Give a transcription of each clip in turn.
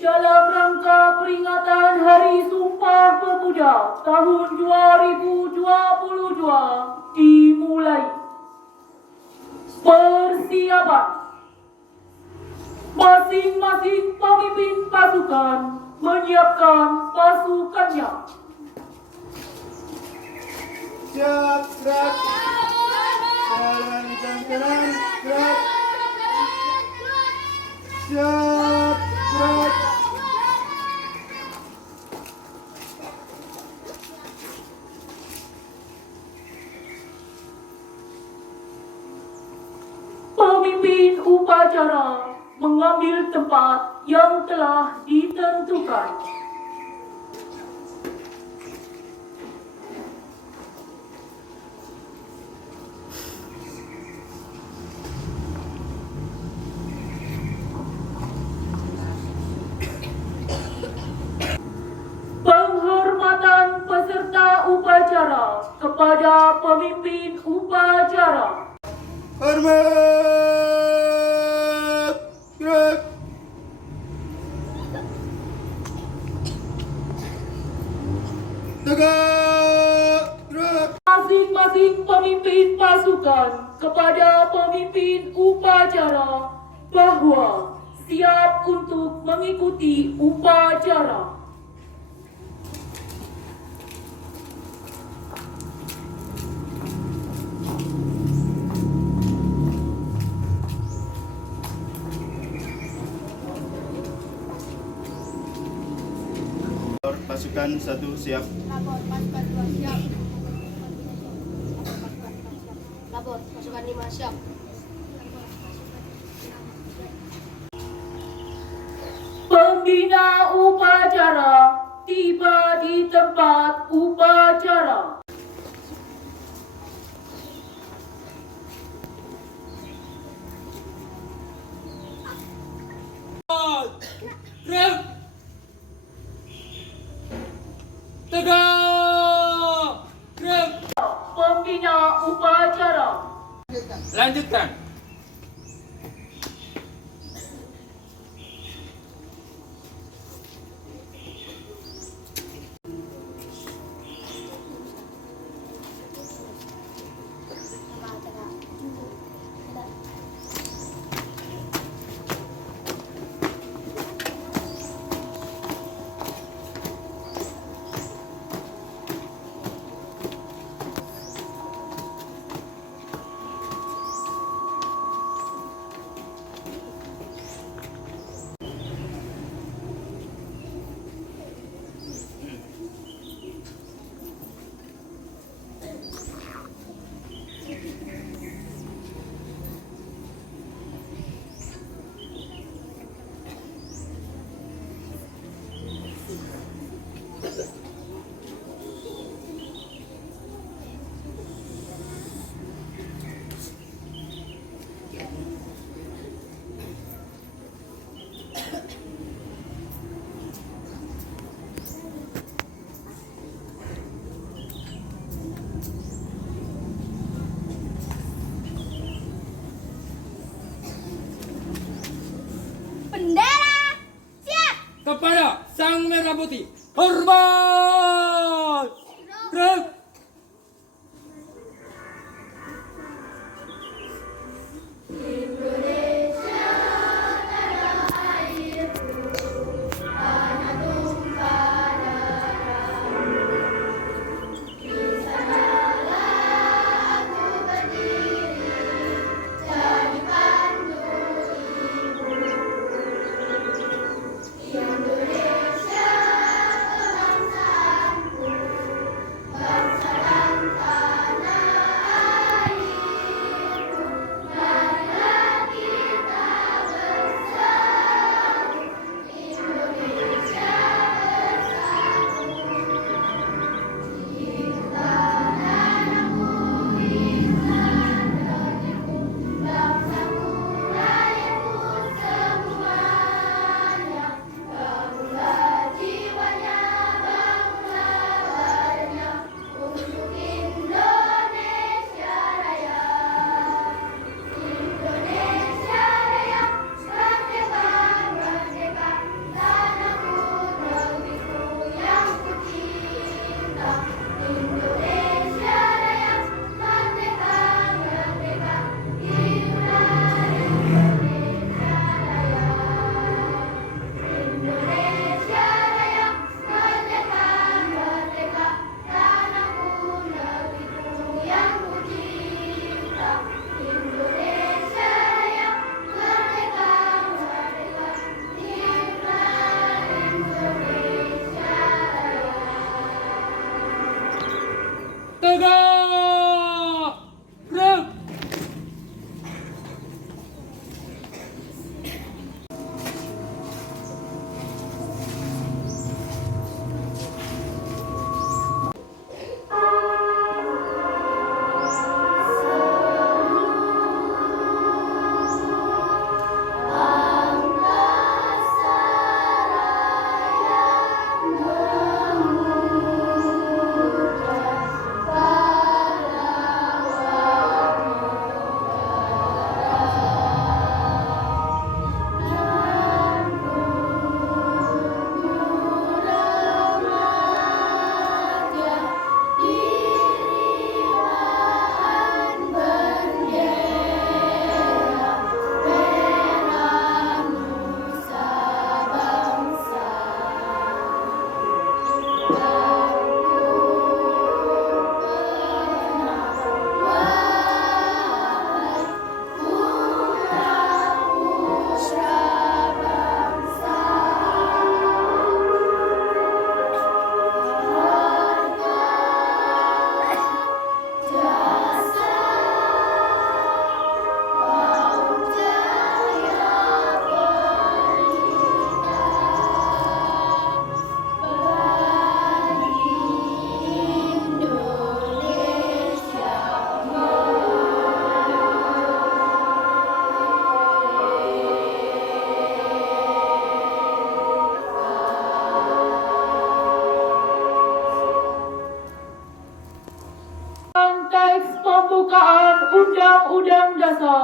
dalam rangka peringatan Hari Sumpah Pemuda tahun 2022 dimulai. Persiapan. Masing-masing pemimpin pasukan menyiapkan pasukannya. Siap, gerak. Jalan kanan, gerak. Siap, gerak. Pemimpin upacara mengambil tempat yang telah ditentukan. Penghormatan peserta upacara kepada pemimpin upacara. Hormat, gerak. Tegak, gerak. Masing-masing pemimpin pasukan kepada pemimpin upacara bahwa siap untuk mengikuti upacara. Pasukan 1 siap. Labor, pasukan 2 siap. Labor, pasukan 5 siap. Pembina upacara tiba di tempat upacara. Tegak! Gerak! Pembina upacara. Lanjutkan. Bendera siap. Kepada Sang Merah Putih, hormat! Gerak! Indonesia, kebangsaanku,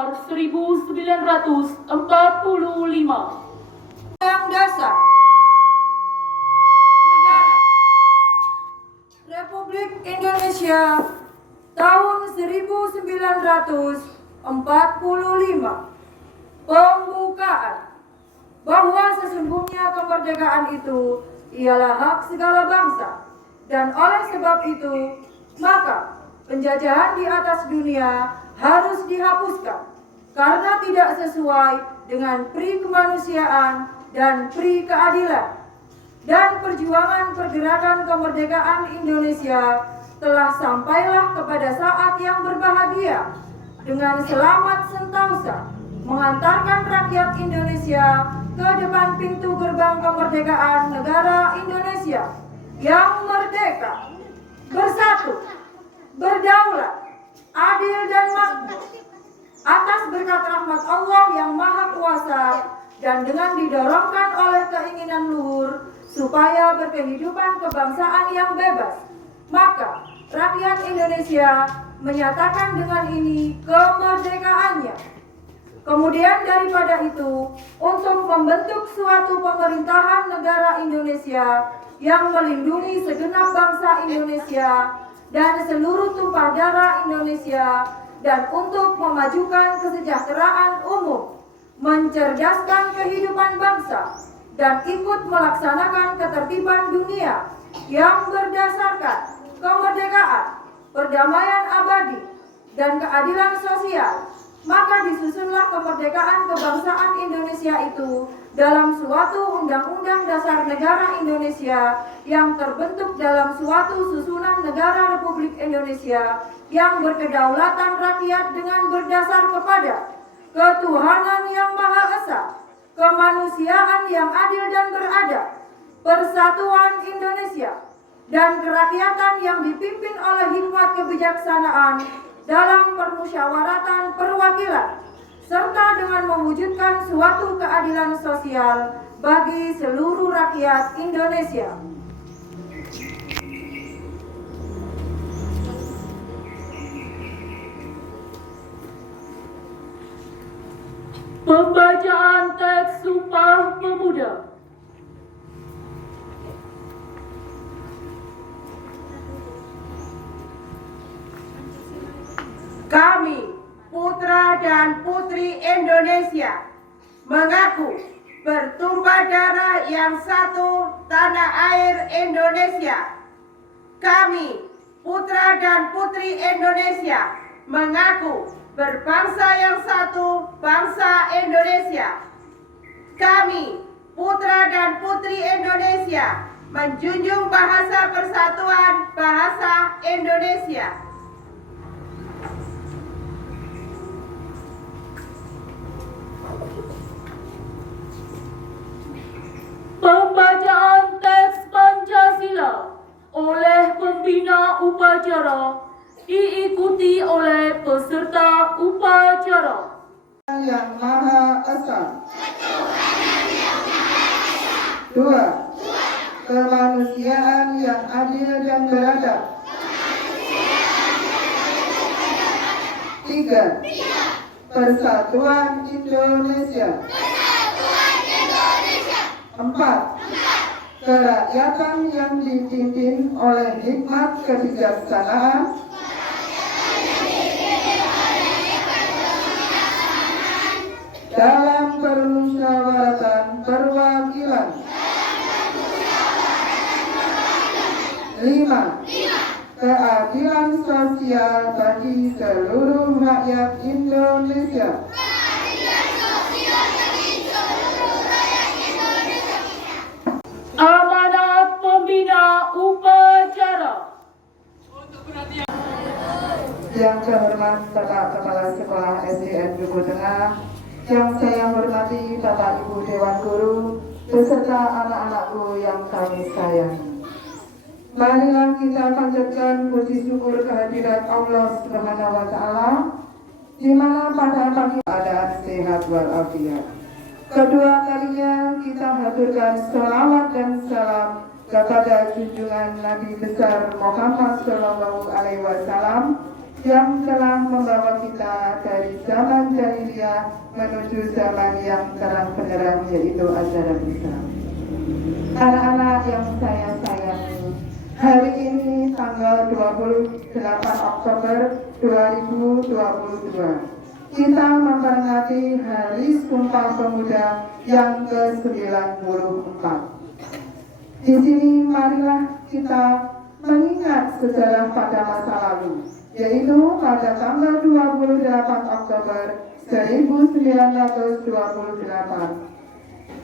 nomor 1945. Undang Dasar Negara Republik Indonesia tahun 1945. Pembukaan bahwa sesungguhnya kemerdekaan itu ialah hak segala bangsa, dan oleh sebab itu maka penjajahan di atas dunia harus dihapuskan karena tidak sesuai dengan pri kemanusiaan dan pri keadilan. Dan perjuangan pergerakan kemerdekaan Indonesia telah sampailah kepada saat yang berbahagia dengan selamat sentosa mengantarkan rakyat Indonesia ke depan pintu gerbang kemerdekaan negara Indonesia yang merdeka, bersatu, berdaulat, adil dan makmur atas berkat rahmat Allah yang Maha Kuasa, dan dengan didorongkan oleh keinginan luhur supaya berkehidupan kebangsaan yang bebas, maka rakyat Indonesia menyatakan dengan ini kemerdekaannya. Kemudian daripada itu, untuk membentuk suatu pemerintahan negara Indonesia yang melindungi segenap bangsa Indonesia dan seluruh tumpah darah Indonesia, dan untuk memajukan kesejahteraan umum, mencerdaskan kehidupan bangsa, dan ikut melaksanakan ketertiban dunia yang berdasarkan kemerdekaan, perdamaian abadi, dan keadilan sosial, maka disusunlah kemerdekaan kebangsaan Indonesia itu dalam suatu Undang-Undang Dasar Negara Indonesia yang terbentuk dalam suatu susunan negara Republik Indonesia yang berkedaulatan rakyat dengan berdasar kepada ketuhanan yang Maha Esa, kemanusiaan yang adil dan beradab, persatuan Indonesia, dan kerakyatan yang dipimpin oleh hikmat kebijaksanaan dalam permusyawaratan perwakilan, serta dengan mewujudkan suatu keadilan sosial bagi seluruh rakyat Indonesia. Pembacaan teks Sumpah Pemuda. Kami, putra dan putri Indonesia, mengaku bertumpah darah yang satu tanah air Indonesia. Kami, putra dan putri Indonesia, mengaku berbangsa yang satu, bangsa Indonesia. Kami, putra dan putri Indonesia, menjunjung bahasa persatuan bahasa Indonesia. Pembacaan teks Pancasila oleh pembina upacara diikuti oleh peserta upacara. Yang Maha Esa. Dua, kemanusiaan yang adil dan beradab. Tiga, persatuan Indonesia. Empat, kerakyatan yang dipimpin oleh hikmat kebijaksanaan. Dalam permusyawaratan perwakilan. 5. Keadilan sosial bagi seluruh rakyat Indonesia. Amanat pembina upacara. Yang terhormat Bapak Kepala Sekolah SDN Duku Tengah, yang saya hormati Bapak Ibu Dewan Guru, beserta anak-anakku yang kami sayang. Marilah kita panjatkan puji syukur kehadirat Allah Subhanahu wa Ta'ala, di mana pada pagi keadaan sehat walafiat. Kedua kalinya kita haturkan salawat dan salam kepada junjungan Nabi besar Muhammad Sallallahu Alaihi Wasallam, yang telah membawa kita dari zaman jahiliyah menuju zaman yang terang benderang, yaitu ajaran Islam. Anak-anak yang saya sayangi, hari ini tanggal 28 Oktober 2022, kita memperingati Hari Sumpah Pemuda yang ke-94. Di sini marilah kita mengingat sejarah pada masa lalu, yaitu pada tanggal 28 Oktober 1928.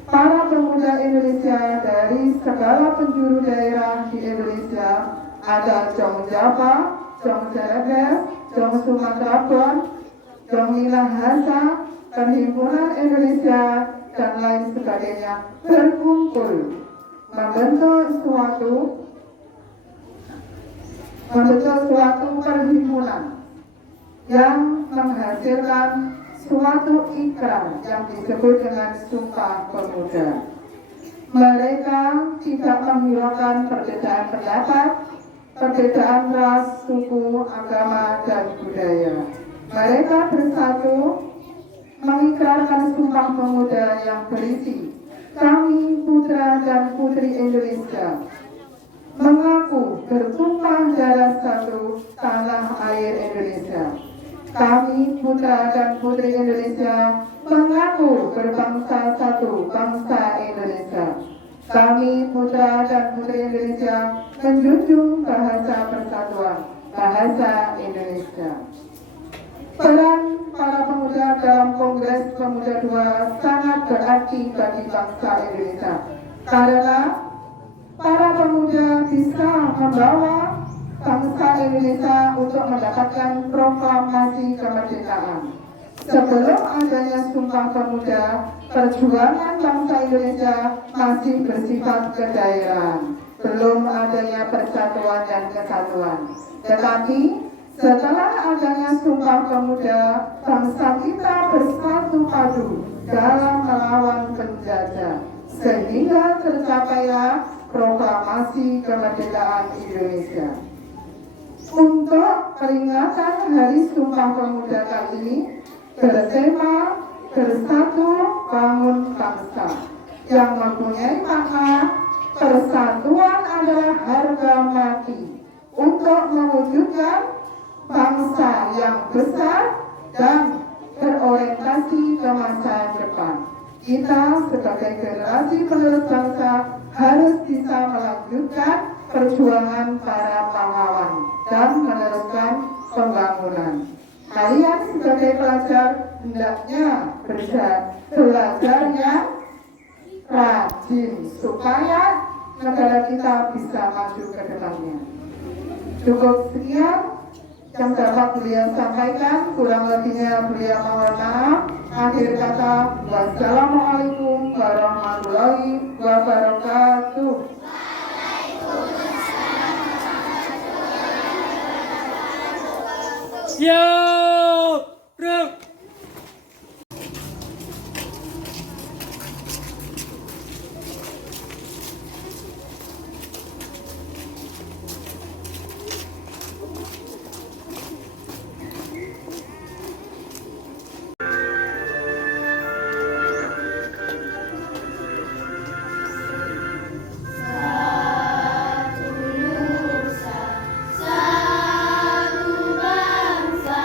Para pemuda Indonesia dari segala penjuru daerah di Indonesia, ada Jong Java, Jong Cerebel, Jong Sumatera Bon, Jong Minahasa, Perhimpunan Indonesia, dan lain sebagainya, berkumpul membentuk suatu perhimpunan yang menghasilkan suatu ikrar yang disebut dengan Sumpah Pemuda. Mereka tidak menghiraukan perbedaan pendapat, perbedaan ras, suku, agama, dan budaya. Mereka bersatu mengikrarkan Sumpah Pemuda yang berisi, kami putra dan putri Indonesia mengaku bertumpah darah satu tanah air Indonesia. Kami putra dan putri Indonesia mengaku berbangsa satu bangsa Indonesia. Kami putra dan putri Indonesia menjunjung bahasa persatuan, bahasa Indonesia. Peran para pemuda dalam Kongres Pemuda II sangat berarti bagi bangsa Indonesia, karena para pemuda bisa membawa bangsa Indonesia untuk mendapatkan proklamasi kemerdekaan. Sebelum adanya Sumpah Pemuda, perjuangan bangsa Indonesia masih bersifat kedaerahan, belum adanya persatuan dan kesatuan. Tetapi setelah adanya Sumpah Pemuda, bangsa kita bersatu padu dalam melawan penjajah, sehingga tercapailah proklamasi kemerdekaan Indonesia. Untuk peringatan Hari Sumpah Pemuda kali ini bertema Bersatu Bangun Bangsa, yang mempunyai makna persatuan adalah harga mati untuk mewujudkan bangsa yang besar dan berorientasi ke masa depan. Kita sebagai generasi penerus bangsa harus bisa melanjutkan perjuangan para pahlawan dan meneruskan pembangunan. Kalian sebagai pelajar hendaknya belajarnya rajin supaya negara kita bisa maju ke depannya. Cukup sekian yang dapat beliau sampaikan, kurang lebihnya beliau mohon maaf. Akhir kata, wassalamualaikum warahmatullahi wabarakatuh. Siap, gerak. Satu bangsa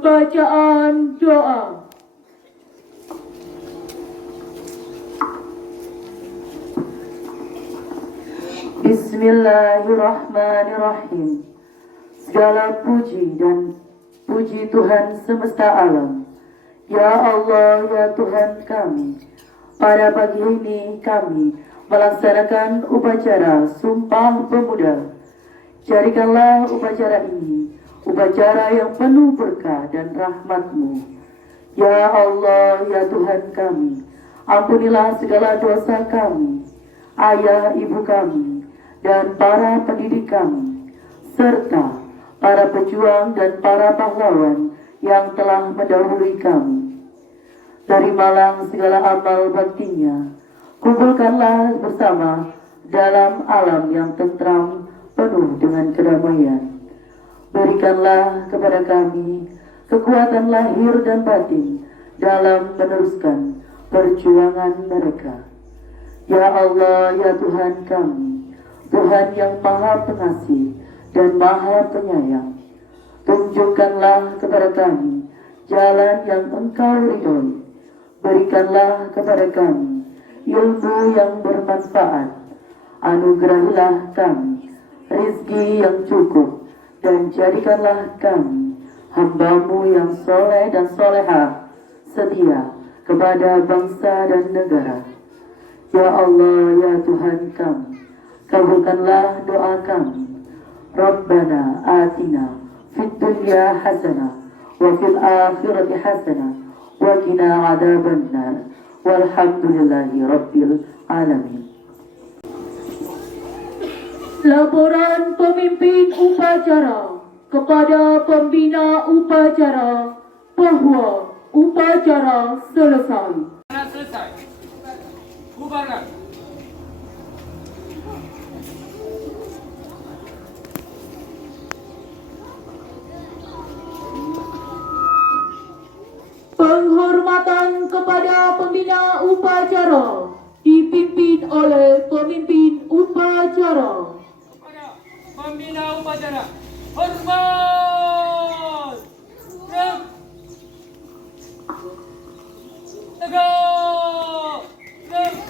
Pembacaan doa. Bismillahirrahmanirrahim. Segala puji dan puji Tuhan semesta alam. Ya Allah, ya Tuhan kami, pada pagi ini kami melaksanakan upacara Sumpah Pemuda. Jadikanlah upacara ini upacara yang penuh berkah dan rahmat-Mu. Ya Allah, ya Tuhan kami, ampunilah segala dosa kami, ayah ibu kami, dan para pendidik kami, serta para pejuang dan para pahlawan yang telah mendahului kami. Terimalah segala amal baktinya, kumpulkanlah bersama dalam alam yang tentram penuh dengan kedamaian. Berikanlah kepada kami kekuatan lahir dan batin dalam meneruskan perjuangan mereka. Ya Allah, ya Tuhan kami, Tuhan yang Maha Pengasih dan Maha Penyayang, tunjukkanlah kepada kami jalan yang Engkau ridhoi. Berikanlah kepada kami ilmu yang bermanfaat. Anugerahilah kami rizki yang cukup, dan jadikanlah kami hamba-Mu yang soleh dan solehah, setia kepada bangsa dan negara. Ya Allah, ya Tuhan kami, kabulkanlah doa kami. Rabbana atina fid dunya hasanah wa fil akhirati hasanah wa qina adzabannar. Walhamdulillahi rabbil alamin. Laporan pemimpin upacara kepada pembina upacara bahwa upacara selesai. Selesai. Bubarkan. Penghormatan kepada pembina upacara dipimpin oleh pemimpin upacara. Pembina upacara, hormat. Gerak. Tegak. Gerak.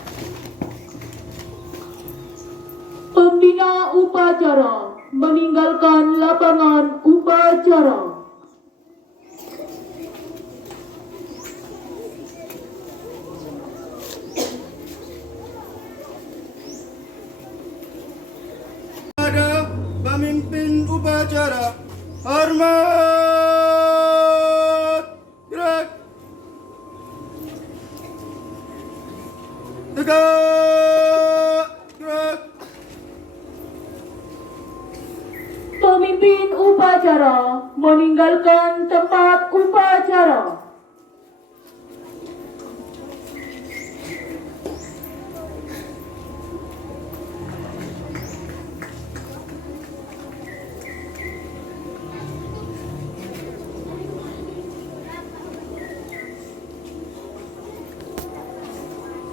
Pembina upacara meninggalkan lapangan upacara. Kepada pemimpin upacara, hormat. Gerak. Tegak. Gerak. Pemimpin upacara meninggalkan tempat upacara.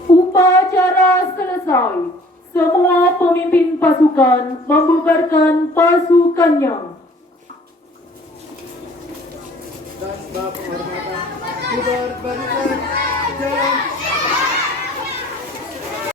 Upacara selesai. Semua pemimpin pasukan membubarkan pasukannya. Tanpa penghormatan, bubar barisan, jalan